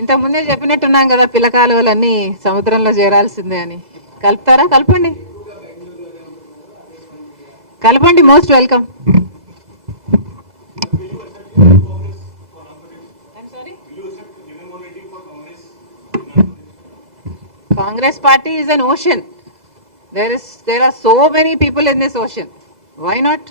ఇంతకుముందే చెప్పినట్టున్నాం కదా, పిల్లకాలువలన్నీ సముద్రంలో చేరాల్సిందే అని. కలుపుతారా? కలపండి, కలపండి. Most welcome. Congress party is an ocean. There are so many people in this ocean. Why not?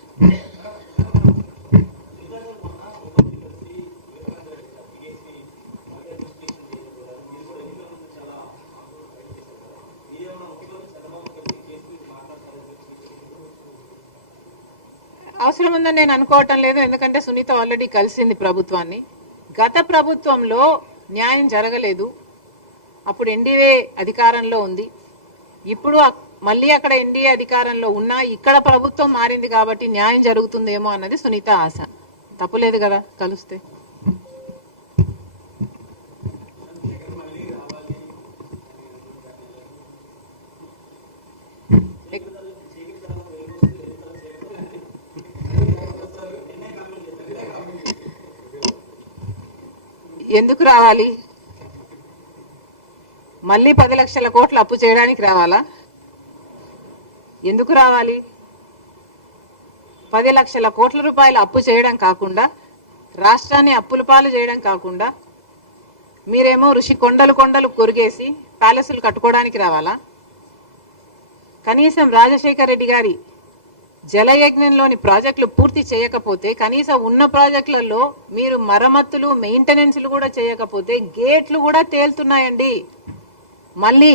అవసరం ఉందని నేను అనుకోవటం లేదు. ఎందుకంటే సునీత ఆల్రెడీ కలిసింది ప్రభుత్వాన్ని. గత ప్రభుత్వంలో న్యాయం జరగలేదు, అప్పుడు ఎన్డీఏ అధికారంలో ఉంది. ఇప్పుడు మళ్ళీ అక్కడ ఎన్డీఏ అధికారంలో ఉన్నా ఇక్కడ ప్రభుత్వం మారింది కాబట్టి న్యాయం జరుగుతుందేమో అన్నది సునీత ఆశ. తప్పులేదు కదా కలిస్తే. ఎందుకు రావాలి? మళ్ళీ 10 లక్షల కోట్లు అప్పు చేయడానికి రావాలా? ఎందుకు రావాలి? 10 లక్షల కోట్ల రూపాయలు అప్పు చేయడం కాకుండా, రాష్ట్రాన్ని అప్పుల పాలు చేయడం కాకుండా, మీరేమో ఋషి కొండలు కొండలు కొరిగేసి ప్యాలెస్లు కట్టుకోవడానికి రావాలా? కనీసం రాజశేఖర్ రెడ్డి గారి జలయజ్ఞంలోని ప్రాజెక్టులు పూర్తి చేయకపోతే, కనీసం ఉన్న ప్రాజెక్టులలో మీరు మరమ్మతులు మెయింటెనెన్స్లు కూడా చేయకపోతే, గేట్లు కూడా తేలుతున్నాయండి. మళ్ళీ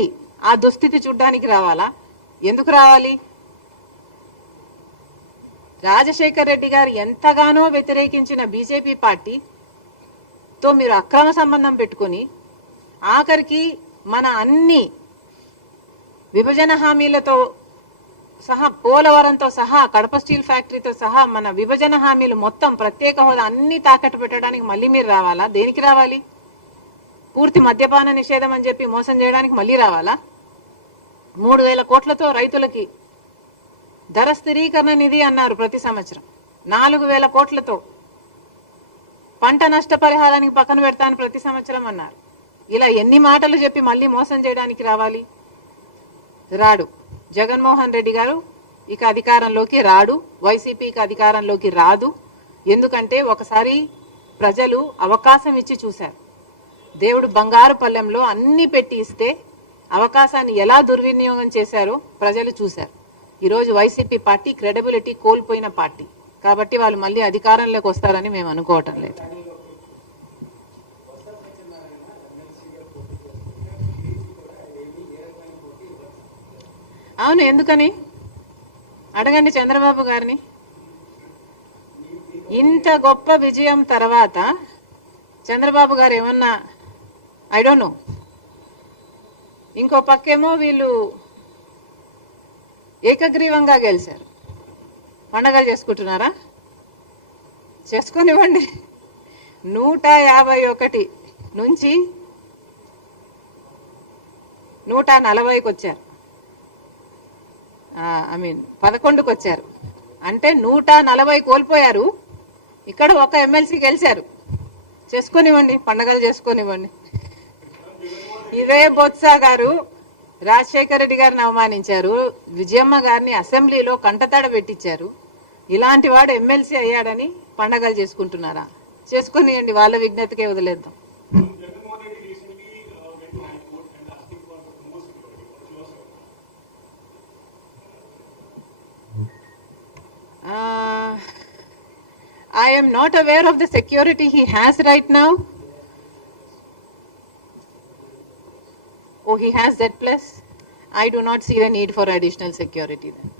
ఆ దుస్థితి చూడ్డానికి రావాలా? ఎందుకు రావాలి? రాజశేఖర్ రెడ్డి గారు ఎంతగానో వ్యతిరేకించిన బీజేపీ పార్టీతో మీరు అక్రమ సంబంధం పెట్టుకొని, ఆఖరికి మన అన్ని విభజన హామీలతో సహా, పోలవరంతో సహా, కడప స్టీల్ ఫ్యాక్టరీతో సహా మన విభజన హామీలు మొత్తం, ప్రత్యేక హోదా అన్ని తాకట్టు పెట్టడానికి మళ్ళీ మీరు రావాలా? దేనికి రావాలి? పూర్తి మద్యపాన నిషేధం అని చెప్పి మోసం చేయడానికి మళ్ళీ రావాలా? 3,000 కోట్లతో రైతులకి ధర స్థిరీకరణ నిధి అన్నారు ప్రతి సంవత్సరం. 4,000 కోట్లతో పంట నష్టపరిహారానికి పక్కన పెడతాను ప్రతి సంవత్సరం అన్నారు. ఇలా ఎన్ని మాటలు చెప్పి మళ్ళీ మోసం చేయడానికి రావాలి? రాడు. జగన్మోహన్ రెడ్డి గారు ఇక అధికారంలోకి రాడు, వైసీపీకి అధికారంలోకి రాదు. ఎందుకంటే ఒకసారి ప్రజలు అవకాశం ఇచ్చి చూశారు. దేవుడు బంగారు పల్లెంలో అన్ని పెట్టి ఇస్తే అవకాశాన్ని ఎలా దుర్వినియోగం చేశారో ప్రజలు చూశారు. ఈరోజు వైసీపీ పార్టీ క్రెడిబిలిటీ కోల్పోయిన పార్టీ కాబట్టి వాళ్ళు మళ్ళీ అధికారంలోకి వస్తారని మేము అనుకోవటం లేదు. అవును, ఎందుకని అడగండి చంద్రబాబు గారిని. ఇంత గొప్ప విజయం తర్వాత చంద్రబాబు గారు ఏమన్నా, ఐ డోంట్ నో, ఇంకో పక్కేమో వీళ్ళు ఏకగ్రీవంగా గెలిచారు, పండగలు చేసుకుంటున్నారా? చేసుకొనివ్వండి. 151 నుంచి 140కి వచ్చారు. 11కి వచ్చారు. అంటే 140 కోల్పోయారు. ఇక్కడ ఒక ఎమ్మెల్సీ గెలిచారు. చేసుకొనివ్వండి, పండగలు చేసుకొనివ్వండి. ఇదే బొత్స గారు రాజశేఖర రెడ్డి గారిని అవమానించారు, విజయమ్మ గారిని అసెంబ్లీలో కంటతడ పెట్టించారు. ఇలాంటి వాడు ఎమ్మెల్సీ అయ్యాడని పండగలు చేసుకుంటున్నారా? చేసుకొనివ్వండి, వాళ్ళ విజ్ఞతకే వదిలేద్దాం. I am not aware of the security he has right now. Oh, he has Z+. I do not see the need for additional security then.